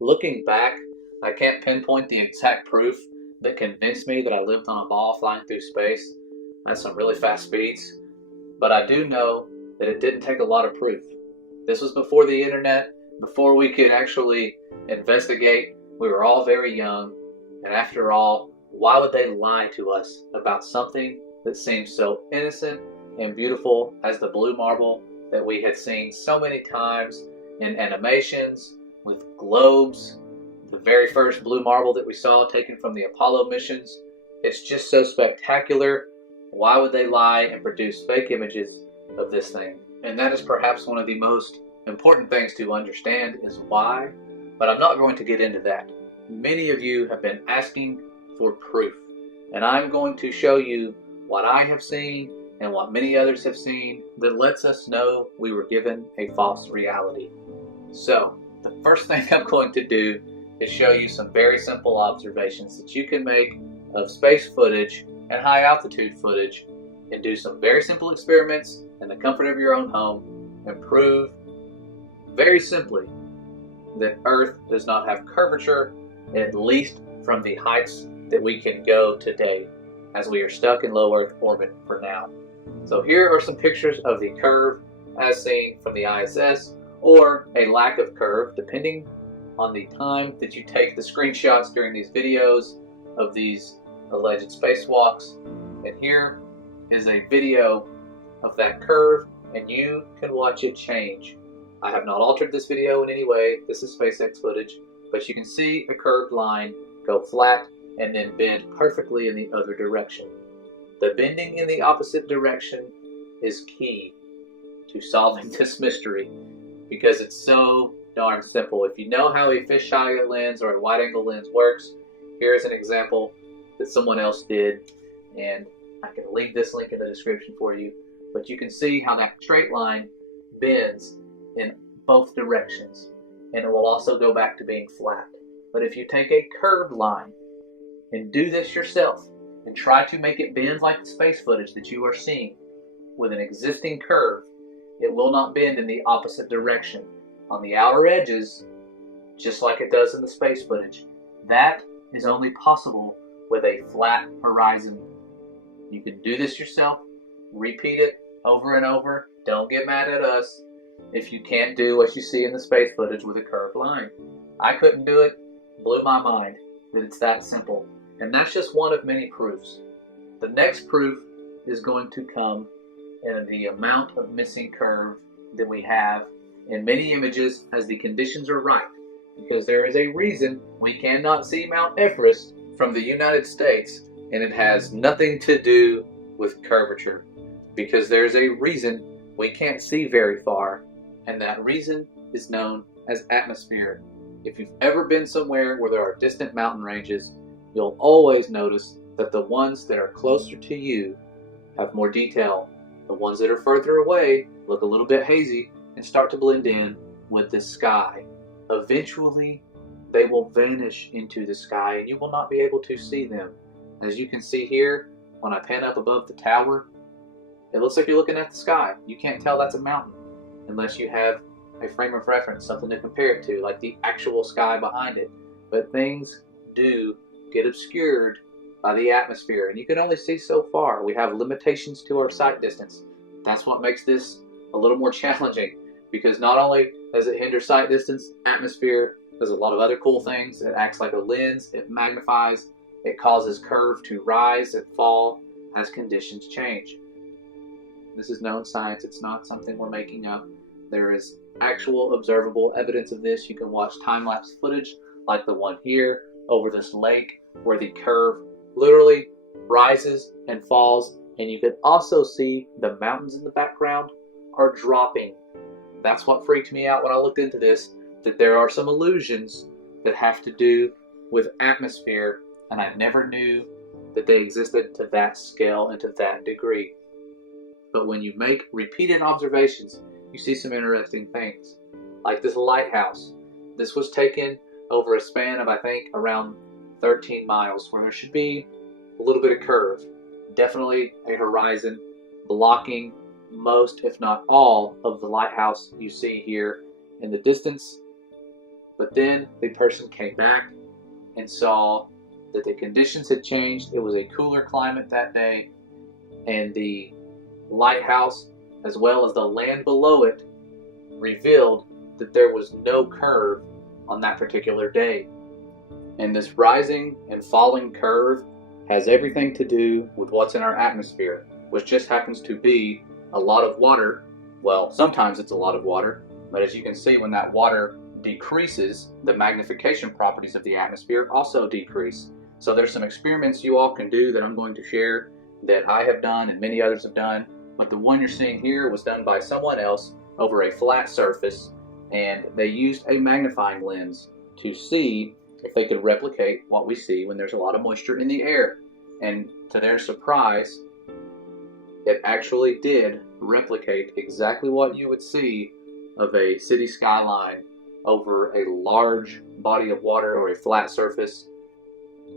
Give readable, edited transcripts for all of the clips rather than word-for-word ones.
Looking back, I can't pinpoint the exact proof that convinced me that I lived on a ball flying through space at some really fast speeds, but I do know that it didn't take a lot of proof. This was before the internet, before we could actually investigate. We were all very young, and after all, why would they lie to us about something that seems so innocent and beautiful as the blue marble that we had seen so many times in animations with globes? The very first blue marble that we saw taken from the Apollo missions. It's just so spectacular. Why would they lie and produce fake images of this thing? And that is perhaps one of the most important things to understand is why, but I'm not going to get into that. Many of you have been asking for proof, and I'm going to show you what I have seen and what many others have seen that lets us know we were given a false reality. So, the first thing I'm going to do is show you some very simple observations that you can make of space footage and high altitude footage, and do some very simple experiments in the comfort of your own home and prove very simply that Earth does not have curvature, at least from the heights that we can go today, as we are stuck in low Earth orbit for now. So here are some pictures of the curve as seen from the ISS, or a lack of curve, depending on the time that you take the screenshots during these videos of these alleged spacewalks. And here is a video of that curve, and you can watch it change. I have not altered this video in any way. This is SpaceX footage, but you can see a curved line go flat and then bend perfectly in the other direction. The bending in the opposite direction is key to solving this mystery because it's so darn simple. If you know how a fisheye lens or a wide-angle lens works, here's an example that someone else did, and I can leave this link in the description for you. But you can see how that straight line bends in both directions, and it will also go back to being flat. But if you take a curved line and do this yourself and try to make it bend like the space footage that you are seeing with an existing curve, it will not bend in the opposite direction on the outer edges, just like it does in the space footage. That is only possible with a flat horizon. You can do this yourself, repeat it over and over. Don't get mad at us if you can't do what you see in the space footage with a curved line. I couldn't do it. Blew my mind that it's that simple. And that's just one of many proofs. The next proof is going to come in the amount of missing curve that we have in many images as the conditions are right. Because there is a reason we cannot see Mount Everest from the United States, and it has nothing to do with curvature. Because there's a reason we can't see very far, and that reason is known as atmosphere. If you've ever been somewhere where there are distant mountain ranges, you'll always notice that the ones that are closer to you have more detail. The ones that are further away look a little bit hazy and start to blend in with the sky. Eventually, they will vanish into the sky and you will not be able to see them. As you can see here, when I pan up above the tower, it looks like you're looking at the sky. You can't tell that's a mountain unless you have a frame of reference, something to compare it to, like the actual sky behind it. But things do get obscured by the atmosphere, and you can only see so far. We have limitations to our sight distance. That's what makes this a little more challenging, because not only does it hinder sight distance, atmosphere does a lot of other cool things. It acts like a lens, it magnifies, it causes curve to rise and fall as conditions change. This is known science. It's not something we're making up. There is actual observable evidence of this. You can watch time-lapse footage like the one here over this lake where the curve literally rises and falls, and you can also see the mountains in the background are dropping. That's what freaked me out when I looked into this, that there are some illusions that have to do with atmosphere, and I never knew that they existed to that scale and to that degree. But when you make repeated observations, you see some interesting things. Like this lighthouse. This was taken over a span of, I think, around 13 miles, where there should be a little bit of curve. Definitely a horizon blocking most, if not all, of the lighthouse you see here in the distance. But then the person came back and saw that the conditions had changed. It was a cooler climate that day, and the lighthouse, as well as the land below it, revealed that there was no curve on that particular day. And this rising and falling curve has everything to do with what's in our atmosphere, which just happens to be a lot of water. Well, sometimes it's a lot of water, but as you can see, when that water decreases, the magnification properties of the atmosphere also decrease. So there's some experiments you all can do that I'm going to share that I have done and many others have done, but the one you're seeing here was done by someone else over a flat surface, and they used a magnifying lens to see if they could replicate what we see when there's a lot of moisture in the air. And to their surprise, it actually did replicate exactly what you would see of a city skyline over a large body of water or a flat surface.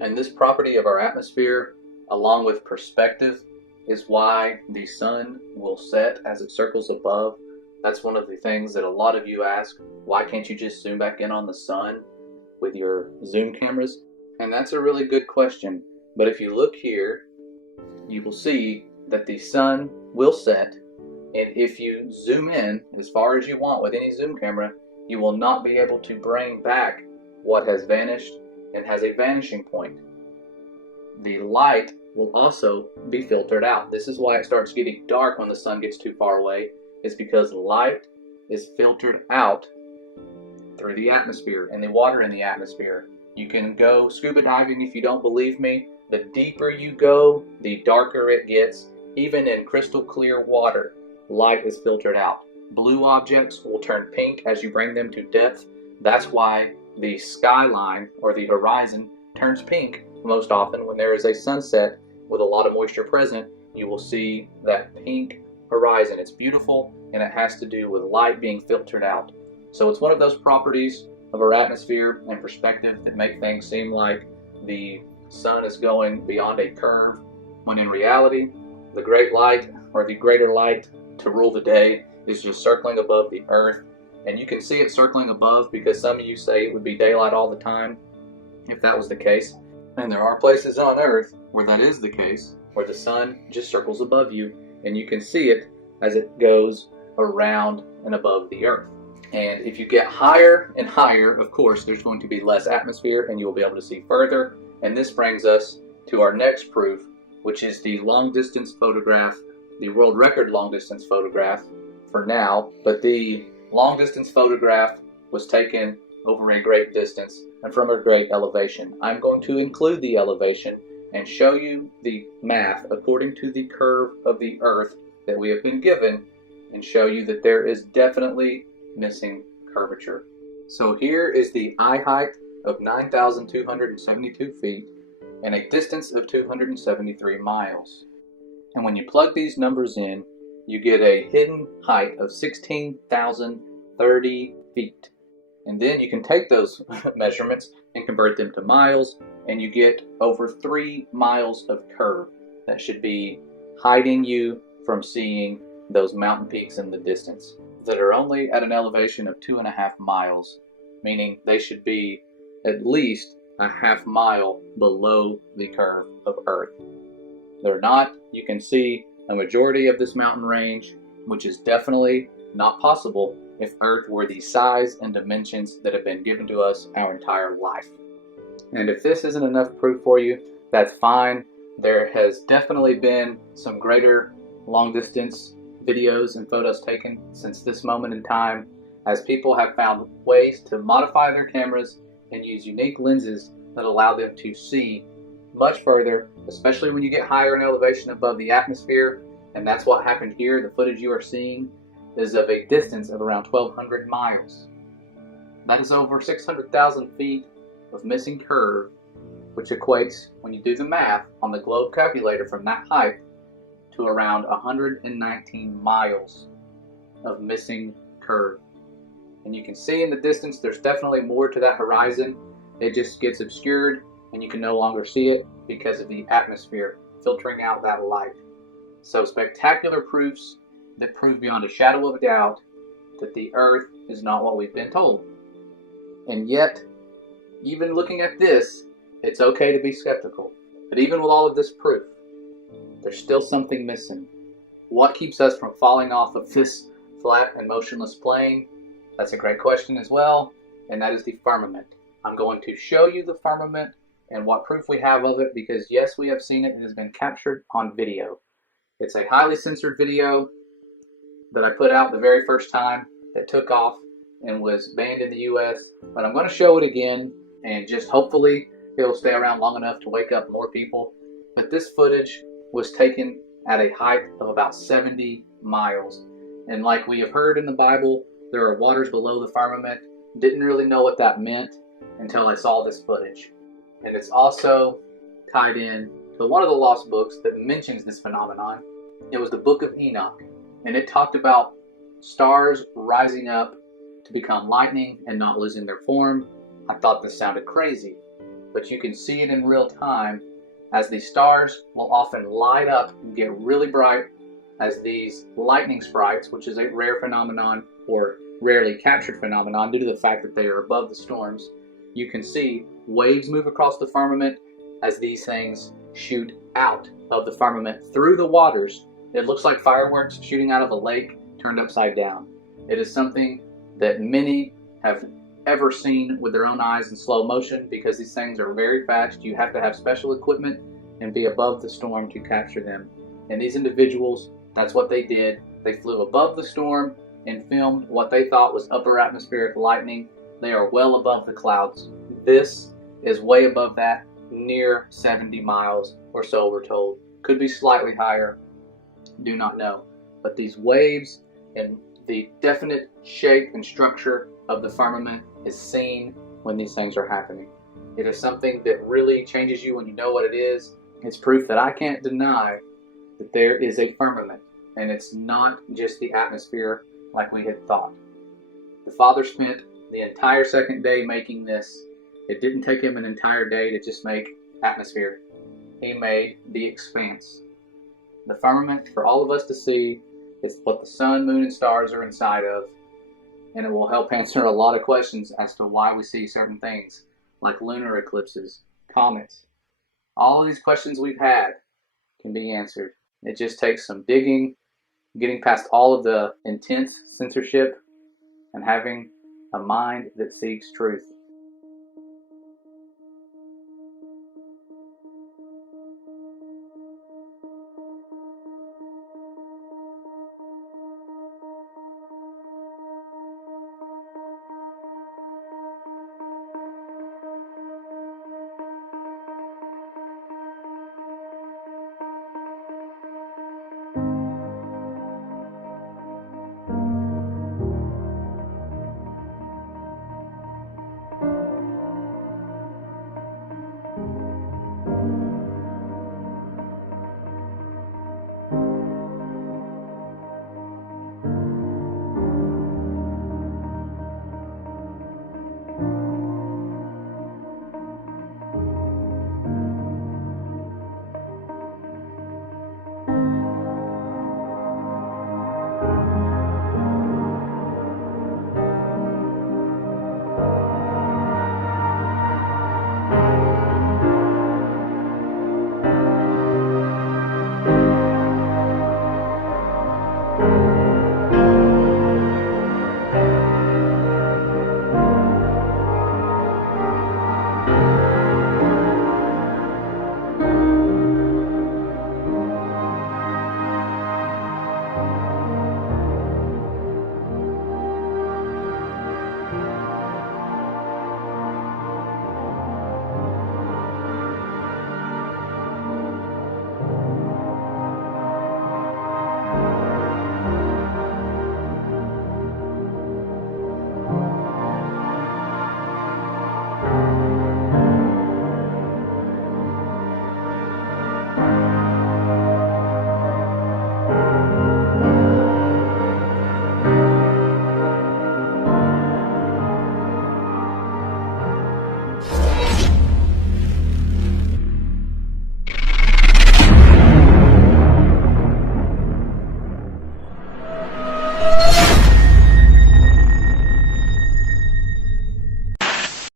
And this property of our atmosphere, along with perspective, is why the sun will set as it circles above. That's one of the things that a lot of you ask, why can't you just zoom back in on the sun with your zoom cameras? And that's a really good question. But if you look here, you will see that the sun will set, and if you zoom in as far as you want with any zoom camera, you will not be able to bring back what has vanished and has a vanishing point. The light will also be filtered out. This is why it starts getting dark when the sun gets too far away. It's because light is filtered out through the atmosphere and the water in the atmosphere. You can go scuba diving if you don't believe me. The deeper you go, the darker it gets. Even in crystal clear water, light is filtered out. Blue objects will turn pink as you bring them to depth. That's why the skyline or the horizon turns pink most often when there is a sunset with a lot of moisture present. You will see that pink horizon. It's beautiful, and it has to do with light being filtered out. So it's one of those properties of our atmosphere and perspective that make things seem like the sun is going beyond a curve, when in reality, the great light or the greater light to rule the day is just circling above the earth. And you can see it circling above because some of you say it would be daylight all the time if that was the case. And there are places on earth where that is the case, where the sun just circles above you and you can see it as it goes around and above the earth. And if you get higher and higher, of course, there's going to be less atmosphere and you will be able to see further. And this brings us to our next proof, which is the long distance photograph, the world record long distance photograph for now. But the long distance photograph was taken over a great distance and from a great elevation. I'm going to include the elevation and show you the math according to the curve of the earth that we have been given, and show you that there is definitely missing curvature. So here is the eye height of 9,272 feet and a distance of 273 miles. And when you plug these numbers in, you get a hidden height of 16,030 feet. And then you can take those measurements and convert them to miles, and you get over 3 miles of curve that should be hiding you from seeing those mountain peaks in the distance that are only at an elevation of 2.5 miles, meaning they should be at least a half mile below the curve of Earth. They're not. You can see a majority of this mountain range, which is definitely not possible if Earth were the size and dimensions that have been given to us our entire life. And if this isn't enough proof for you, that's fine. There has definitely been some greater long distance videos and photos taken since this moment in time, as people have found ways to modify their cameras and use unique lenses that allow them to see much further, especially when you get higher in elevation above the atmosphere. And that's what happened here. The footage you are seeing is of a distance of around 1,200 miles. That is over 600,000 feet of missing curve, which equates, when you do the math on the globe calculator from that height, to around 119 miles of missing curve. And you can see in the distance there's definitely more to that horizon. It just gets obscured and you can no longer see it because of the atmosphere filtering out that light. So spectacular proofs that prove beyond a shadow of a doubt that the Earth is not what we've been told. And yet, even looking at this, it's okay to be skeptical. But even with all of this proof, there's still something missing. What keeps us from falling off of this flat and motionless plane? That's a great question as well, and that is the firmament. I'm going to show you the firmament and what proof we have of it, because yes, we have seen it. It has been captured on video. It's a highly censored video that I put out the very first time that took off and was banned in the US, but I'm going to show it again, and just hopefully it'll stay around long enough to wake up more people. But this footage was taken at a height of about 70 miles. And like we have heard in the Bible, there are waters below the firmament. Didn't really know what that meant until I saw this footage. And it's also tied in to one of the lost books that mentions this phenomenon. It was the Book of Enoch, and it talked about stars rising up to become lightning and not losing their form. I thought this sounded crazy, but you can see it in real time, as these stars will often light up and get really bright as these lightning sprites, which is a rare phenomenon or rarely captured phenomenon due to the fact that they are above the storms. You can see waves move across the firmament as these things shoot out of the firmament through the waters. It looks like fireworks shooting out of a lake turned upside down. It is something that many have ever seen with their own eyes in slow motion, because these things are very fast. You have to have special equipment and be above the storm to capture them. And these individuals, that's what they did. They flew above the storm and filmed what they thought was upper atmospheric lightning. They are well above the clouds. This is way above that, near 70 miles or so, we're told. Could be slightly higher, do not know. But these waves and the definite shape and structure of the firmament is seen when these things are happening. It is something that really changes you when you know what it is. It's proof that I can't deny that there is a firmament, and it's not just the atmosphere like we had thought. The Father spent the entire second day making this. It didn't take him an entire day to just make atmosphere. He made the expanse. The firmament, for all of us to see, is what the sun, moon, and stars are inside of, and it will help answer a lot of questions as to why we see certain things, like lunar eclipses, comets. All of these questions we've had can be answered. It just takes some digging, getting past all of the intense censorship, and having a mind that seeks truth.